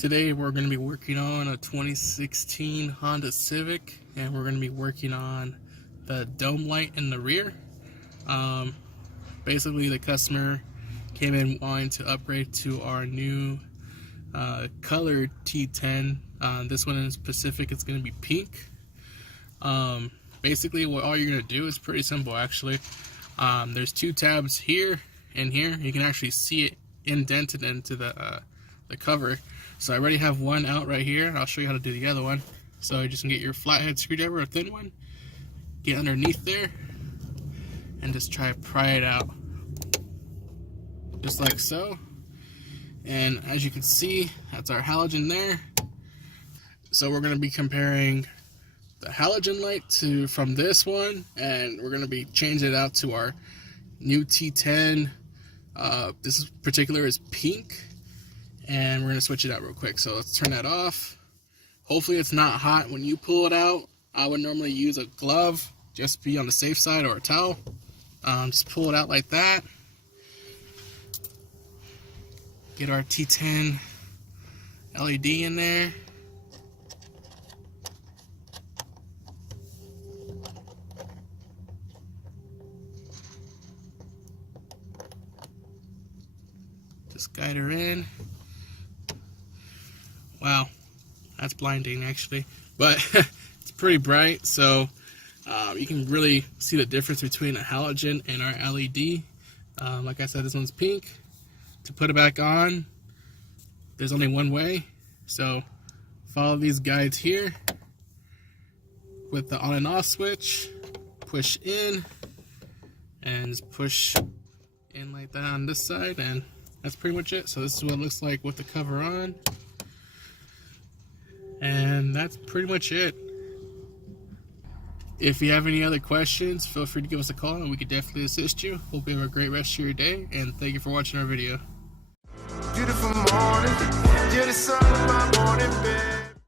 Today we're going to be working on a 2016 Honda Civic, and we're going to be working on the dome light in the rear. Basically the customer came in wanting to upgrade to our new colored T10. This one in specific is going to be pink. Basically what all you're going to do is pretty simple actually. There's two tabs here and here. You can actually see it indented into the cover. So I already have one out right here. I'll show you how to do the other one. So you just can get your flathead screwdriver, a thin one, get underneath there, and just try to pry it out. Just like so. And as you can see, that's our halogen there. So we're going to be comparing the halogen light from this one, and we're going to be changing it out to our new T10. This particular is pink. And we're going to switch it out real quick. So let's turn that off. Hopefully it's not hot when you pull it out. I would normally use a glove just to be on the safe side, or a towel. Just pull it out like that. Get our T10 LED in there. Just guide her in. Wow, that's blinding actually, but it's pretty bright, so you can really see the difference between a halogen and our LED. Like I said, this one's pink. To put it back on, there's only one way, so follow these guides here with the on and off switch. Push in and just push in like that on this side, and that's pretty much it. So this is what it looks like with the cover on. And that's pretty much it. If you have any other questions, feel free to give us a call and we could definitely assist you. Hope you have a great rest of your day, and thank you for watching our video. Beautiful morning, you're the sun of my morning bed.